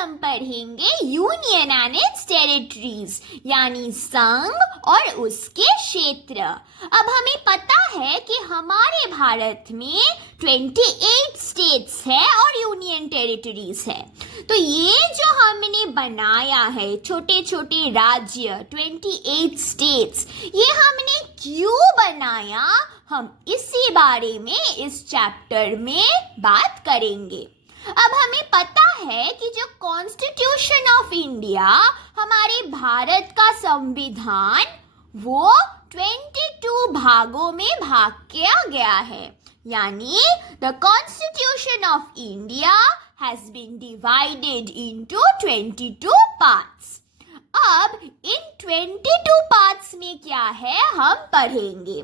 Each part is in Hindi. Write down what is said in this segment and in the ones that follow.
हम पढ़ेंगे यूनियन एंड इट्स टेरिटरीज, यानी संघ और उसके क्षेत्र। अब हमें पता है कि हमारे भारत में 28 स्टेट्स है और यूनियन टेरिटरीज है। तो ये जो हमने बनाया है छोटे छोटे राज्य 28 स्टेट्स, ये हमने क्यों बनाया, हम इसी बारे में इस चैप्टर में बात करेंगे। अब हमें पता है कि जो कॉन्स्टिट्यूशन ऑफ इंडिया, हमारे भारत का संविधान, वो 22 भागों में भाग किया गया है, यानी the constitution of India has been divided into 22 parts. अब इन 22 पार्ट्स में क्या है हम पढ़ेंगे।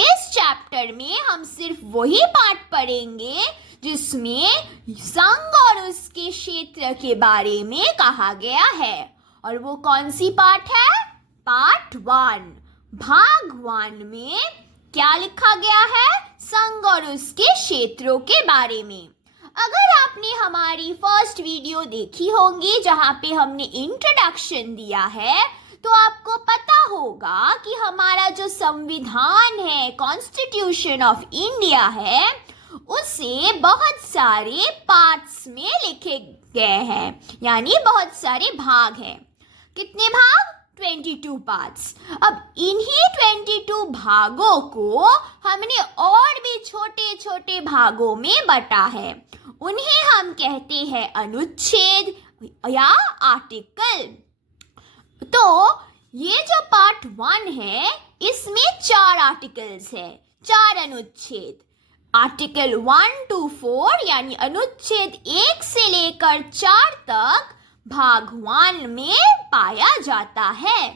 इस चैप्टर में हम सिर्फ वही पार्ट पढ़ेंगे जिसमें संघ और उसके क्षेत्र के बारे में कहा गया है। और वो कौन सी पार्ट है? पार्ट 1, भाग 1 में क्या लिखा गया है? संघ और उसके क्षेत्रों के बारे में। अगर आपने हमारी फर्स्ट वीडियो देखी होगी जहां पे हमने इंट्रोडक्शन दिया है, तो आपको पता होगा कि हमारा जो संविधान है, कॉन्स्टिट्यूशन ऑफ इंडिया है, उसे बहुत सारे पार्ट्स में लिखे गए हैं, यानी बहुत सारे भाग हैं। कितने भाग? 22 पार्ट्स। अब इन्हीं 22 भागों को हमने और भी छोटे छोटे भागों में बांटा है। उन्हें हम कहते हैं अनुच्छेद या आर्टिकल। तो ये जो पार्ट 1 है, इसमें 4 आर्टिकल्स है, 4 अनुच्छेद। आर्टिकल 1 to 4 यानी अनुच्छेद 1 से लेकर 4 तक भाग 1 में पाया जाता है।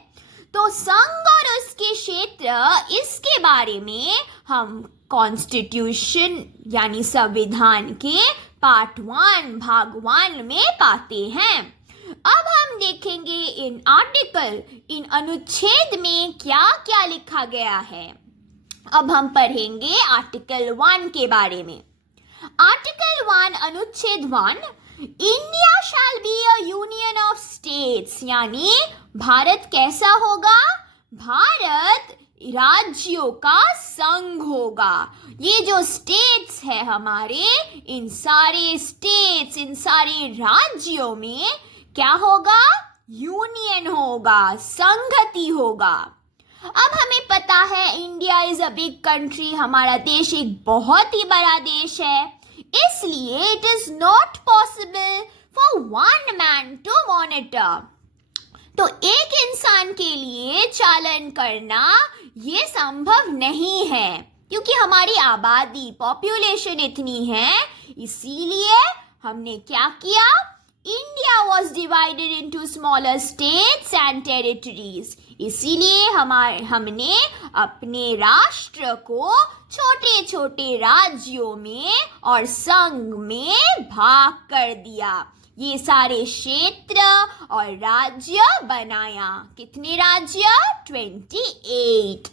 तो संघ और उसके क्षेत्र, इसके बारे में हम कॉन्स्टिट्यूशन यानी संविधान के पार्ट 1 भाग 1 में पाते हैं। अब हम देखेंगे इन आर्टिकल, इन अनुच्छेद में क्या क्या लिखा गया है। अब हम पढ़ेंगे आर्टिकल 1 के बारे में। आर्टिकल 1 अनुच्छेद 1, India shall be a union of states, यानी भारत कैसा होगा? भारत राज्यों का संघ होगा। ये जो स्टेट्स है हमारे, इन सारे स्टेट्स, इन सारे राज्यों में क्या होगा? यूनियन होगा, संगति होगा। अब हमें पता है India is a big country, हमारा देश एक बहुत ही बड़ा देश है, इसलिए it is not possible for one man to monitor. तो एक इंसान के लिए चालन करना ये संभव नहीं है, क्योंकि हमारी आबादी, पॉपुलेशन इतनी है। इसीलिए हमने क्या किया? India was divided into smaller states and territories. इसीलिए हमने अपने राष्ट्र को छोटे छोटे राज्यों में और संघ में भाग कर दिया। ये सारे क्षेत्र और राज्य बनाया। कितने राज्य? 28।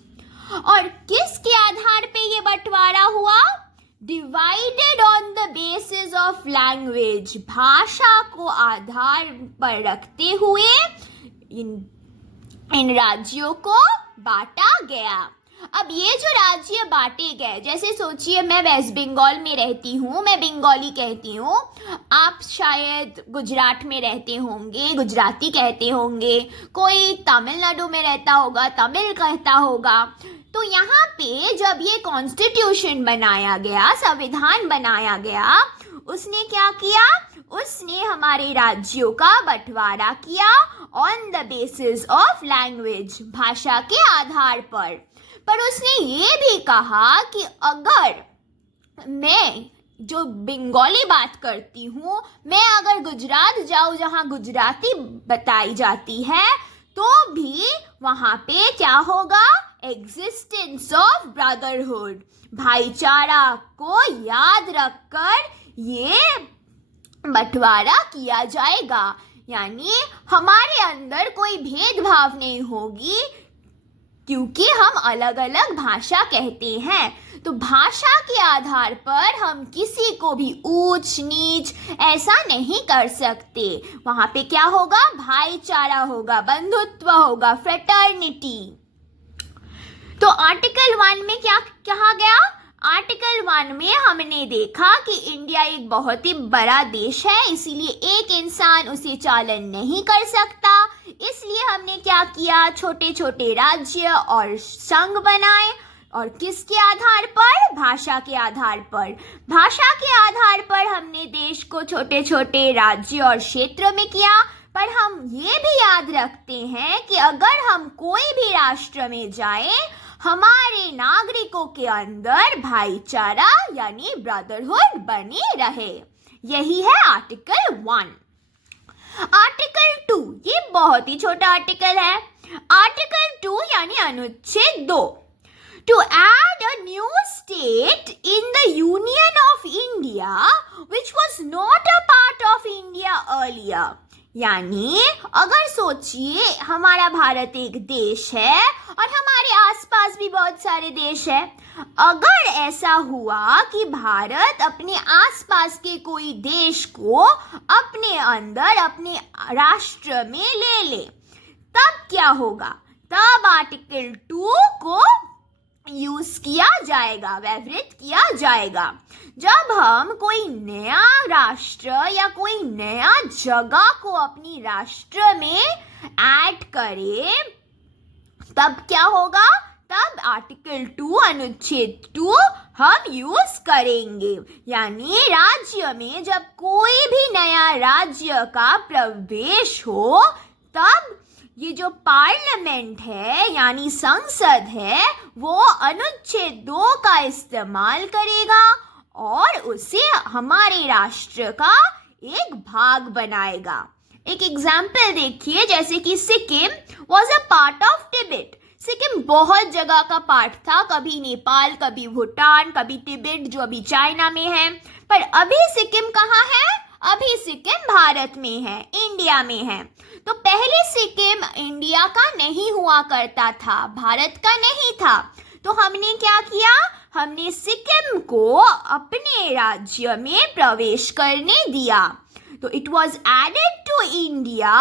और किसके आधार पे ये बंटवारा हुआ? Divided on the basis of language, भाषा को आधार पर रखते हुए इन राज्यों को बांटा गया। अब ये जो राज्य बांटे गए, जैसे सोचिए मैं वेस्ट बंगाल में रहती हूँ, मैं बंगाली कहती हूँ, आप शायद गुजरात में रहते होंगे, गुजराती कहते होंगे, कोई तमिलनाडु में रहता होगा, तमिल कहता होगा। तो यहाँ पे जब ये कॉन्स्टिट्यूशन बनाया गया, संविधान बनाया गया, उसने क्या किया? उसने हमारे राज्यों का बंटवारा किया on the basis of language, भाषा के आधार पर उसने ये भी कहा कि अगर मैं जो बंगाली बात करती हूँ, मैं अगर गुजरात जाऊँ जहाँ गुजराती बताई जाती है, तो भी वहाँ पे क्या होगा? एग्जिस्टेंस ऑफ ब्रदरहुड, भाईचारा को याद रखकर ये बंटवारा किया जाएगा। यानी हमारे अंदर कोई भेदभाव नहीं होगी क्योंकि हम अलग अलग भाषा कहते हैं, तो भाषा के आधार पर हम किसी को भी ऊंच नीच ऐसा नहीं कर सकते। वहां पे क्या होगा? भाईचारा होगा, बंधुत्व होगा, फ्रेटर्निटी। तो आर्टिकल 1 में क्या कहा गया? आर्टिकल 1 में हमने देखा कि इंडिया एक बहुत ही बड़ा देश है, इसीलिए एक इंसान उसे चालन नहीं कर सकता। इसलिए हमने क्या किया? छोटे छोटे राज्य और संघ बनाए। और किसके आधार पर? भाषा के आधार पर। भाषा के आधार पर हमने देश को छोटे छोटे राज्य और क्षेत्र में किया। पर हम ये भी याद रखते हैं कि अगर हम कोई भी राष्ट्र में जाएं, हमारे नागरिकों के अंदर भाईचारा यानी ब्रदरहुड बनी रहे। यही है आर्टिकल 1। आर्टिकल 2, ये बहुत ही छोटा आर्टिकल है। आर्टिकल 2 यानी अनुच्छेद 2, to add a new state in the union of India which was not a part of India earlier. यानी अगर सोचिए, हमारा भारत एक देश है और हमारे आसपास भी बहुत सारे देश हैं। अगर ऐसा हुआ कि भारत अपने आसपास के कोई देश को अपने अंदर अपने राष्ट्र में ले ले, तब क्या होगा? तब आर्टिकल 2 को यूज किया जाएगा, व्यवहृत किया जाएगा। जब हम कोई नया राष्ट्र या कोई नया जगह को अपनी राष्ट्र में ऐड करें, तब क्या होगा? तब आर्टिकल 2 अनुच्छेद 2 हम यूज करेंगे। यानी राज्य में जब कोई भी नया राज्य का प्रवेश हो, तब ये जो पार्लियामेंट है यानी संसद है, वो अनुच्छेद 2 का इस्तेमाल करेगा और उसे हमारे राष्ट्र का एक भाग बनाएगा। एक एग्जाम्पल देखिए, जैसे कि Sikkim was a part of Tibet. Sikkim बहुत जगह का पार्ट था, कभी नेपाल, कभी भूटान, कभी तिब्बत जो अभी चाइना में है। पर अभी सिक्किम कहाँ है? अभी सिक्किम भारत में है, इंडिया में है। तो पहले सिक्किम इंडिया का नहीं हुआ करता था, भारत का नहीं था। तो हमने क्या किया? हमने सिक्किम को अपने राज्य में प्रवेश करने दिया। तो it was added to India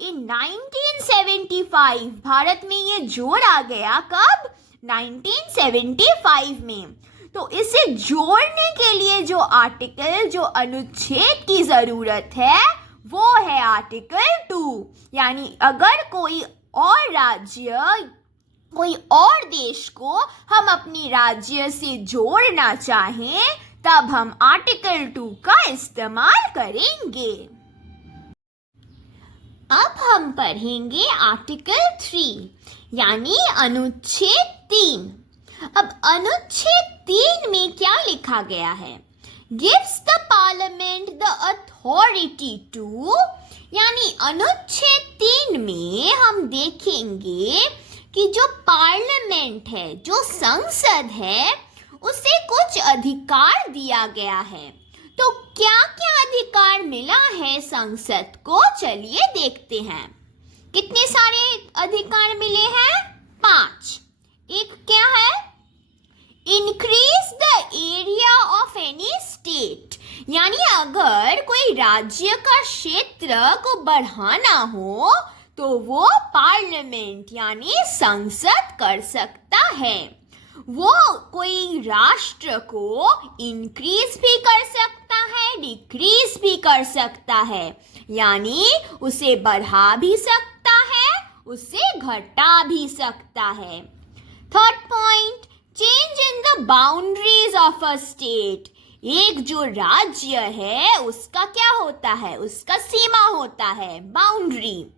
in 1975। भारत में ये जोड़ा गया कब? 1975 में। तो इसे जोड़ने के लिए जो आर्टिकल, जो अनुच्छेद की जरूरत है, वो है आर्टिकल 2। यानी अगर कोई और राज्य, कोई और देश को हम अपने राज्य से जोड़ना चाहें, तब हम आर्टिकल 2 का इस्तेमाल करेंगे। अब हम पढ़ेंगे आर्टिकल 3 यानी अनुच्छेद 3। अब अनुच्छेद 3 में क्या लिखा गया है? Gives the parliament the authority to, यानी अनुच्छेद 3 में हम देखेंगे कि जो पार्लियामेंट है, जो संसद है, उसे कुछ अधिकार दिया गया है। तो क्या क्या अधिकार मिला है संसद को? चलिए देखते हैं। कितने सारे अधिकार मिले हैं? 5। एक क्या है? Increase the area of any state, यानी अगर कोई राज्य का क्षेत्र को बढ़ाना हो तो वो पार्लियामेंट यानी संसद कर सकता है। वो कोई राष्ट्र को इंक्रीज भी कर सकता है, डिक्रीज भी कर सकता है, यानी उसे बढ़ा भी सकता है, उसे घटा भी सकता है। Third point, change in the boundaries of a state. एक जो राज्य है उसका क्या होता है? उसका सीमा होता है, बाउंड्री।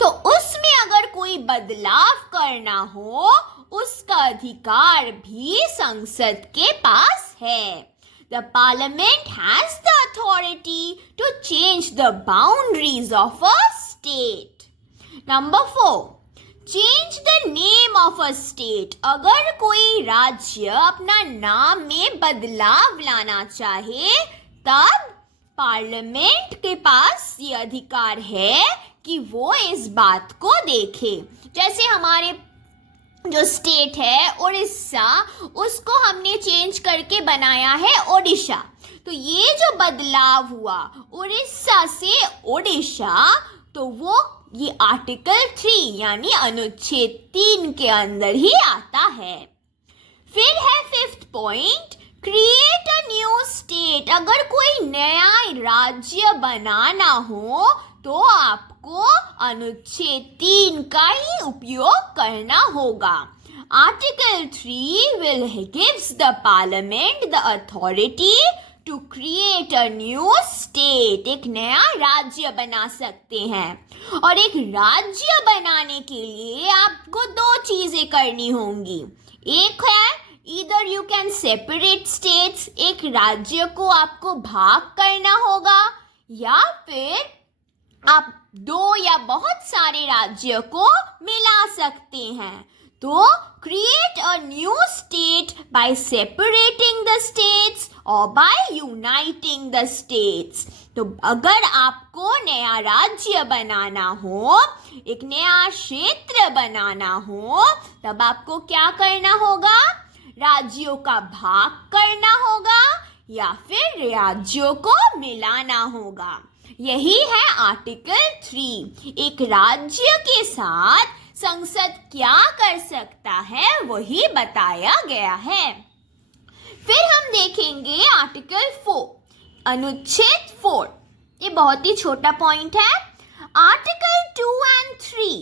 तो उसमें अगर कोई बदलाव करना हो, उसका अधिकार भी संसद के पास है। The parliament has the authority to change the boundaries of a state. Number 4, change the name of a state. अगर कोई राज्य अपना नाम में बदलाव लाना चाहे, तब पार्लियामेंट के पास ये अधिकार है कि वो इस बात को देखे। जैसे हमारे जो स्टेट है उड़ीसा, उसको हमने चेंज करके बनाया है ओडिशा। तो ये जो बदलाव हुआ उड़ीसा से ओडिशा, तो वो ये आर्टिकल 3 यानी अनुच्छेद 3 के अंदर ही आता है। फिर है 5th point, create a new state. अगर कोई नया राज्य बनाना हो तो आपको अनुच्छेद 3 का ही उपयोग करना होगा। Article 3 will gives the parliament the authority to create a new state। एक नया राज्य बना सकते हैं, और एक राज्य बनाने के लिए आपको 2 चीजें करनी होंगी। एक है either you can separate states, एक राज्य को आपको भाग करना होगा, या फिर आप 2 या बहुत सारे राज्य को मिला सकते हैं। तो create a new state by separating the states or by uniting the states। तो अगर आपको नया राज्य बनाना हो, एक नया क्षेत्र बनाना हो, तब आपको क्या करना होगा? राज्यों का भाग करना होगा या फिर राज्यों को मिलाना होगा। यही है आर्टिकल 3। एक राज्य के साथ संसद क्या कर सकता है वही बताया गया है। फिर हम देखेंगे आर्टिकल 4, अनुच्छेद 4। ये बहुत ही छोटा पॉइंट है। Article 2 and 3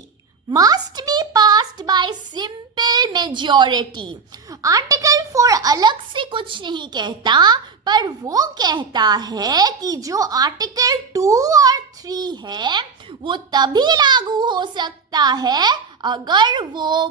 must be passed by simple majority। Article 4 अलग से कुछ नहीं कहता, पर वो कहता है कि जो आर्टिकल 2 और 3 है वो तभी लागू हो सकता है अगर वो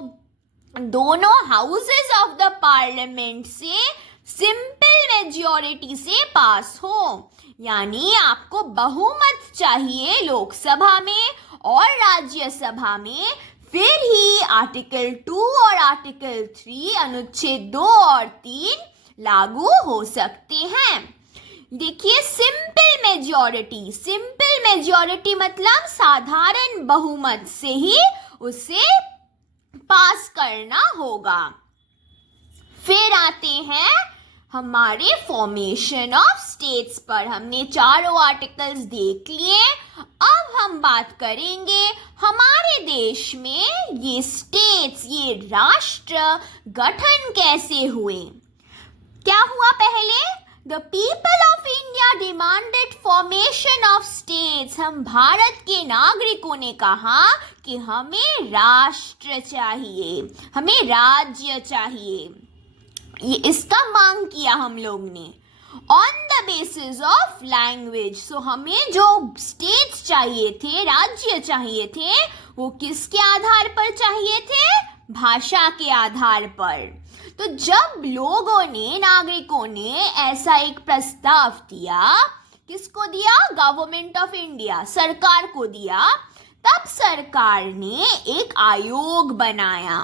दोनों हाउसेस ऑफ द पार्लियामेंट से सिंपल मेजॉरिटी से पास हो। यानी आपको बहुमत चाहिए लोकसभा में और राज्यसभा में, फिर ही आर्टिकल 2 और आर्टिकल 3 अनुच्छेद 2 और 3 लागू हो सकते हैं। देखिए सिंपल मेजॉरिटी मतलब साधारण बहुमत से ही उसे पास करना होगा। फिर आते हैं हमारे फॉर्मेशन ऑफ स्टेट्स पर। हमने चारों आर्टिकल्स देख लिए। अब हम बात करेंगे हमारे देश में ये स्टेट्स, ये राष्ट्र गठन कैसे हुए। क्या हुआ पहले? The people of India demanded formation of states. हम भारत के नागरिकों ने कहा कि हमें राष्ट्र चाहिए, हमें राज्य चाहिए। ये इसका मांग किया हम लोग ने। On the basis of language. So हमें जो स्टेट्स चाहिए थे, राज्य चाहिए थे, वो किसके आधार पर चाहिए थे? भाषा के आधार पर। तो जब लोगों ने, नागरिकों ने ऐसा एक प्रस्ताव दिया, किसको दिया? गवर्नमेंट ऑफ इंडिया, सरकार को दिया। तब सरकार ने एक आयोग बनाया।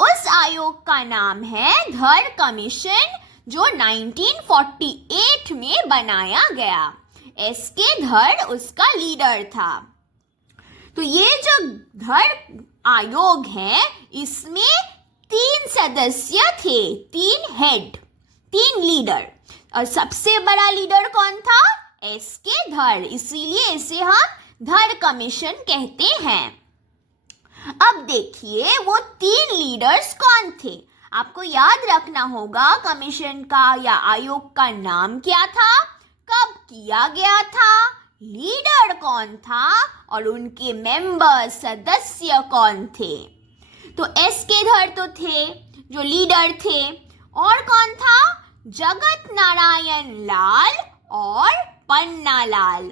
उस आयोग का नाम है धर कमीशन, जो 1948 में बनाया गया। एस.के. धर उसका लीडर था। तो ये जो धर आयोग है, इसमें 3 सदस्य थे, 3 हेड, 3 लीडर। और सबसे बड़ा लीडर कौन था? एस.के. धर। इसीलिए इसे हम धर कमीशन कहते हैं। अब देखिए वो 3 लीडर्स कौन थे। आपको याद रखना होगा कमीशन का या आयोग का नाम क्या था, कब किया गया था, लीडर कौन था और उनके मेंबर, सदस्य कौन थे। तो एस.के. धर तो थे जो लीडर थे, और कौन था? जगत नारायण लाल और पन्ना लाल।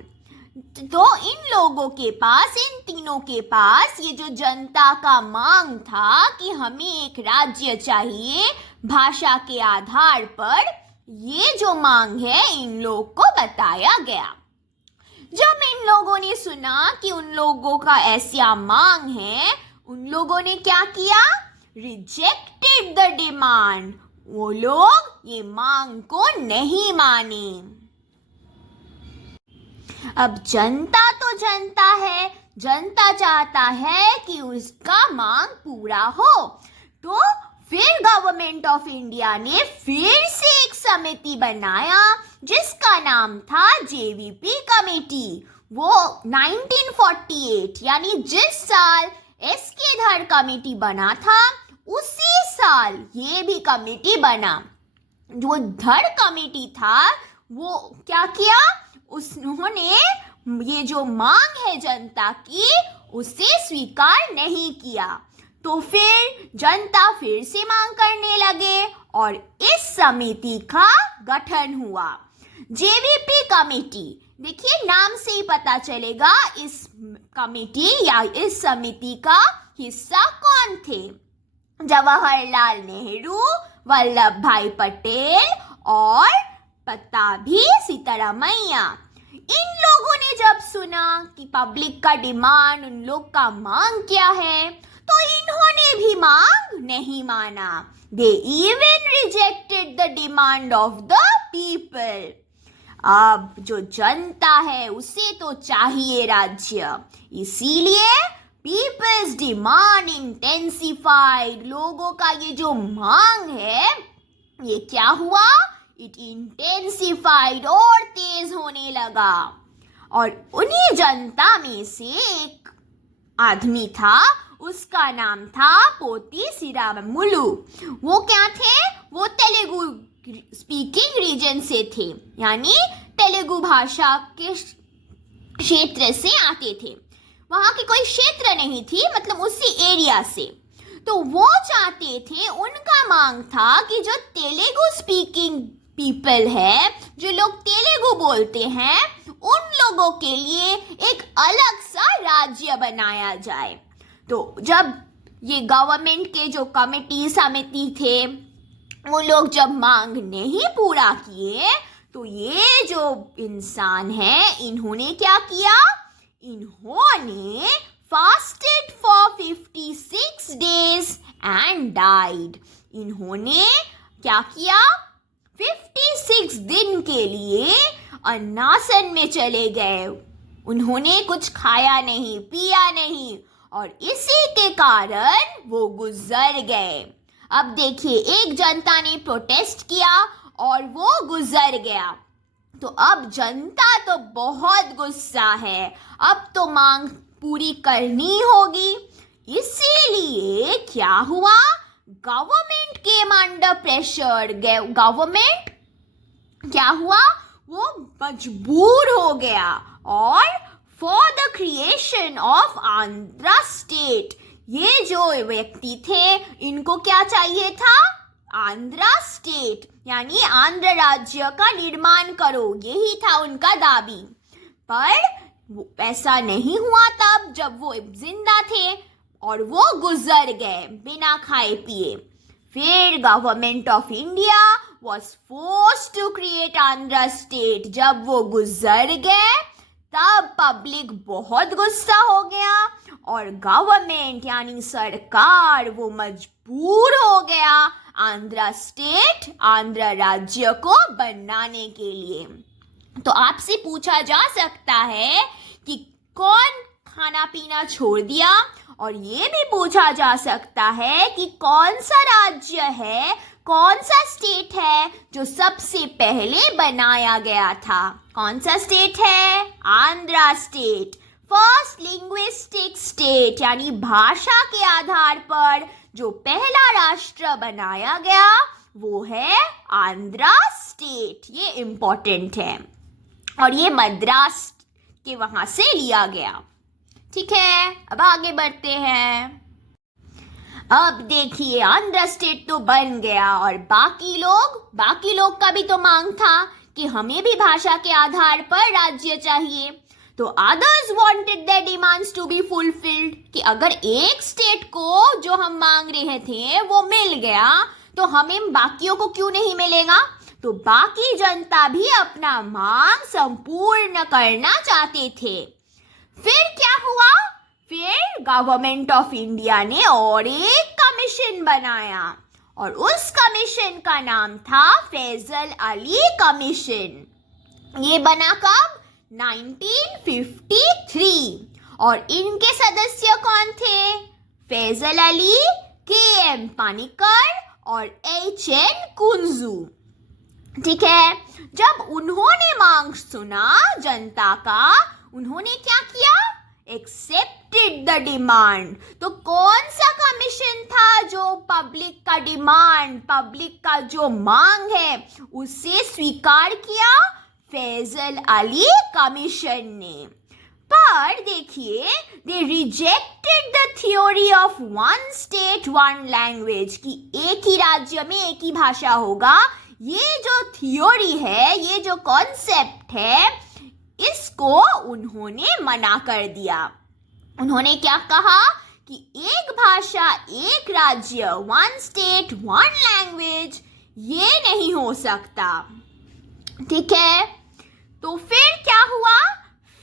तो इन लोगों के पास, इन तीनों के पास ये जो जनता का मांग था कि हमें एक राज्य चाहिए भाषा के आधार पर, ये जो मांग है इन लोगों को बताया गया। जब इन लोगों ने सुना कि उन लोगों का ऐसा मांग है, उन लोगों ने क्या किया? Rejected the demand. वो लोग ये मांग को नहीं माने। अब जनता तो जनता है, जनता चाहता है कि उसका मांग पूरा हो। तो फिर गवर्नमेंट ऑफ इंडिया ने फिर से एक समिति बनाया जिसका नाम था जेवीपी कमेटी। वो 1948 यानी जिस साल एसके धर कमेटी बना था उसी साल ये भी कमेटी बना। जो धर कमेटी था वो क्या किया, उन्होंने ये जो मांग है जनता की उसे स्वीकार नहीं किया। तो फिर जनता फिर से मांग करने लगे और इस समिति का गठन हुआ, जेवीपी कमेटी। देखिए नाम से ही पता चलेगा इस कमेटी या इस समिति का हिस्सा कौन थे। जवाहरलाल नेहरू, वल्लभ भाई पटेल और पट्टाभी सीतारामैया। इन लोगों ने जब सुना कि पब्लिक का डिमांड, उन लोग का मांग क्या है, तो इन्होंने भी मांग नहीं माना। They even rejected the demand of the people. अब जो जनता है उसे तो चाहिए राज्य, इसीलिए पीपल्स डिमांड इंटेंसिफाइड। लोगों का ये जो मांग है ये क्या हुआ, इट इंटेंसिफाइड और तेज होने लगा। और उन्हीं जनता में से एक आदमी था, उसका नाम था पोती श्रीरामुलु। वो क्या थे, वो तेलुगु स्पीकिंग रीजन से थे, यानी तेलुगु भाषा के क्षेत्र से आते थे। वहां की कोई क्षेत्र नहीं थी, मतलब उसी एरिया से। तो वो चाहते थे, उनका मांग था कि जो तेलुगु स्पीकिंग पीपल है, जो लोग तेलुगु बोलते हैं, उन लोगों के लिए एक अलग सा राज्य बनाया जाए। तो जब ये गवर्नमेंट के जो कमेटी समिति थे वो लोग जब मांग नहीं पूरा किए, तो ये जो इंसान है इन्होंने क्या किया, इन्होंने fasted for 56 days and died. इन्होंने क्या किया, 56 दिन के लिए अन्नासन में चले गए। उन्होंने कुछ खाया नहीं, पिया नहीं, और इसी के कारण वो गुजर गए। अब देखिए, एक जनता ने प्रोटेस्ट किया और वो गुजर गया। तो अब जनता तो बहुत गुस्सा है, अब तो मांग पूरी करनी होगी। इसीलिए क्या हुआ, government came under pressure. Government क्या हुआ, वो मजबूर हो गया और for the creation of Andhra state. ये जो व्यक्ति थे इनको क्या चाहिए था, आंध्रा स्टेट यानी आंध्र राज्य का निर्माण करो, यही था उनका दाबी। पर ऐसा नहीं हुआ तब जब वो जिंदा थे और वो गुजर गए बिना खाए पिए। फिर government of India was forced to create Andhra state. जब वो गुजर गए तब पब्लिक बहुत गुस्सा हो गया और गवर्नमेंट यानी सरकार वो मजबूर हो गया आंध्र स्टेट, आंध्र राज्य को बनाने के लिए। तो आपसे पूछा जा सकता है कि कौन खाना पीना छोड़ दिया, और ये भी पूछा जा सकता है कि कौन सा राज्य है, कौन सा स्टेट है जो सबसे पहले बनाया गया था। कौन सा स्टेट है, Andhra state. First linguistic state यानी भाषा के आधार पर जो पहला राष्ट्र बनाया गया वो है आंध्र स्टेट। ये इम्पोर्टेंट है और ये मद्रास के वहां से लिया गया। ठीक है, अब आगे बढ़ते हैं। अब देखिए, आंध्र स्टेट तो बन गया और बाकी लोग का भी तो मांग था कि हमें भी भाषा के आधार पर राज्य चाहिए। तो others wanted their demands to be fulfilled, कि अगर एक स्टेट को जो हम मांग रहे थे वो मिल गया तो हमें बाकियों को क्यों नहीं मिलेगा। तो बाकी जनता भी अपना मांग संपूर्ण करना चाहते थे। फिर क्या हुआ, फिर गवर्नमेंट ऑफ इंडिया ने और एक कमीशन बनाया और उस कमीशन का नाम था फैजल अली कमीशन। ये बना कब, 1953। और इनके सदस्य कौन थे, फैजल अली, KM पानिकर और HN कुंजू। ठीक है, जब उन्होंने मांग सुना जनता का, उन्होंने क्या किया? Accepted the demand. तो कौन सा कमीशन था जो पब्लिक का डिमांड, पब्लिक का जो मांग है उसे स्वीकार किया? फैजल अली कमीशन ने। पर देखिए, they rejected the theory of one state one language, कि एक ही राज्य में एक ही भाषा होगा। ये जो थ्योरी है, ये जो कॉन्सेप्ट है, इसको उन्होंने मना कर दिया। उन्होंने क्या कहा कि एक भाषा एक राज्य, वन स्टेट वन लैंग्वेज, ये नहीं हो सकता। ठीक है, तो फिर क्या हुआ?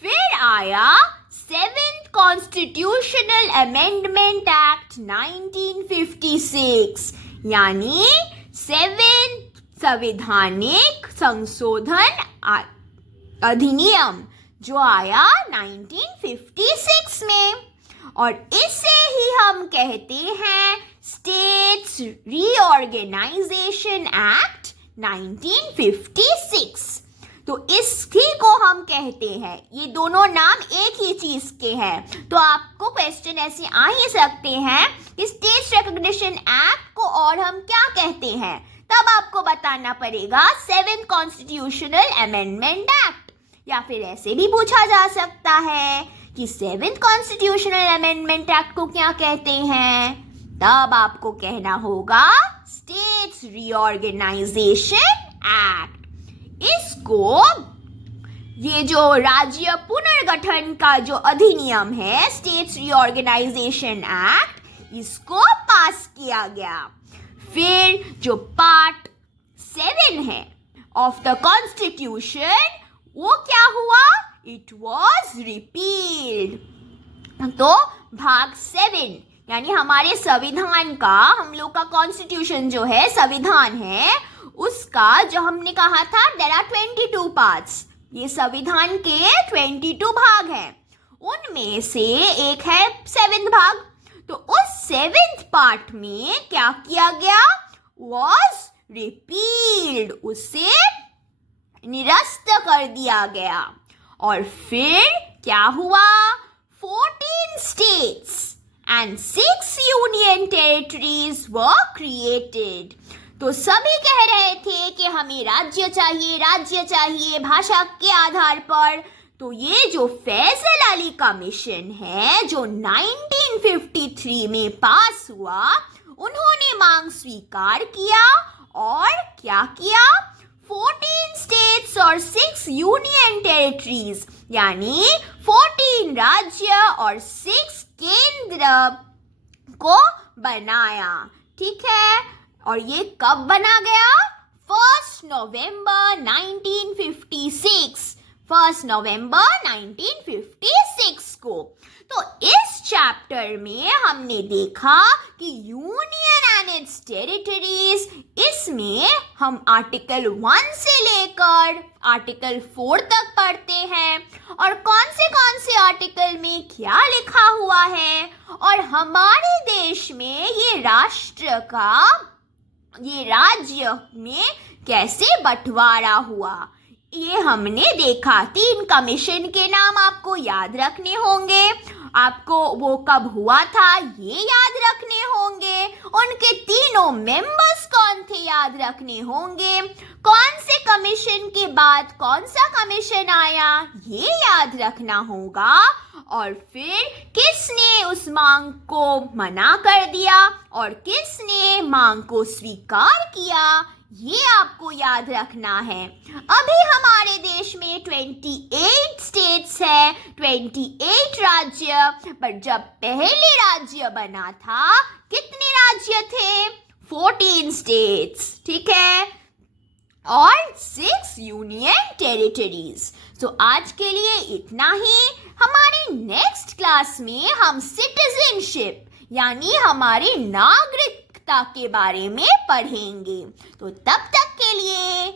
फिर आया 7th कॉन्स्टिट्यूशनल अमेंडमेंट एक्ट 1956, यानी 7th संवैधानिक संशोधन अधिनियम जो आया 1956 में, और इसे ही हम कहते हैं स्टेट्स रीऑर्गेनाइजेशन एक्ट 1956। तो इसी को हम कहते हैं, ये दोनों नाम एक ही चीज के हैं। तो आपको क्वेश्चन ऐसे आ ही सकते हैं कि स्टेट रिकॉग्निशन एक्ट को और हम क्या कहते हैं, तब आपको बताना पड़ेगा 7th कॉन्स्टिट्यूशनल अमेंडमेंट एक्ट। या फिर ऐसे भी पूछा जा सकता है कि 7th कॉन्स्टिट्यूशनल अमेंडमेंट एक्ट को क्या कहते हैं, तब आपको कहना होगा स्टेट्स रीऑर्गेनाइजेशन एक्ट। इसको, ये जो राज्य पुनर्गठन का जो अधिनियम है, स्टेट्स रीऑर्गेनाइजेशन एक्ट, इसको पास किया गया। फिर जो पार्ट 7 है ऑफ द कॉन्स्टिट्यूशन, वो क्या हुआ? It was repealed. तो भाग 7 यानी हमारे संविधान का, हम लोग का कॉन्स्टिट्यूशन जो है, संविधान है, उसका जो हमने कहा था देयर आर 22 पार्ट्स, ये संविधान के 22 भाग हैं, उनमें से एक है 7th भाग। तो उस 7th पार्ट में क्या किया गया? वॉज रिपील्ड, उसे निरस्त कर दिया गया। और फिर क्या हुआ? 14 states and 6 union territories were created। तो सभी कह रहे थे कि हमें राज्य चाहिए, राज्य चाहिए भाषा के आधार पर। तो ये जो फैजल अली कमीशन है, जो 1953 में पास हुआ, उन्होंने मांग स्वीकार किया और क्या किया? 14 स्टेट्स और 6 यूनियन टेरिटरीज, यानी 14 राज्य और 6 केंद्र को बनाया। ठीक है, और ये कब बना गया? 1 नवंबर 1956, 1 नवंबर 1956 को। तो इस चैप्टर में हमने देखा कि यूनियन एंड इट्स टेरिटरीज, इसमें हम आर्टिकल 1 से लेकर आर्टिकल 4 तक पढ़ते हैं, और कौन से आर्टिकल में क्या लिखा हुआ है, और हमारे देश में ये राष्ट्र का, ये राज्य में कैसे बंटवारा हुआ, ये हमने देखा। 3 कमीशन के नाम आपको याद रखने होंगे, आपको वो कब हुआ था ये याद रखने होंगे, उनके तीनों मेंबर्स कौन थे याद रखने होंगे, कौन से कमीशन के बाद कौन सा कमीशन आया ये याद रखना होगा, और फिर किसने उस मांग को मना कर दिया और किसने मांग को स्वीकार किया, ये आपको याद रखना है। अभी हमारे देश में 28 स्टेट्स है, 28 राज्य, पर जब पहले राज्य बना था कितने राज्य थे? 14 स्टेट्स, ठीक है, और 6 यूनियन टेरिटरीज। तो आज के लिए इतना ही। हमारे नेक्स्ट क्लास में हम सिटीजनशिप यानी हमारी नागरिकता के बारे में पढ़ेंगे। तो तब तक के लिए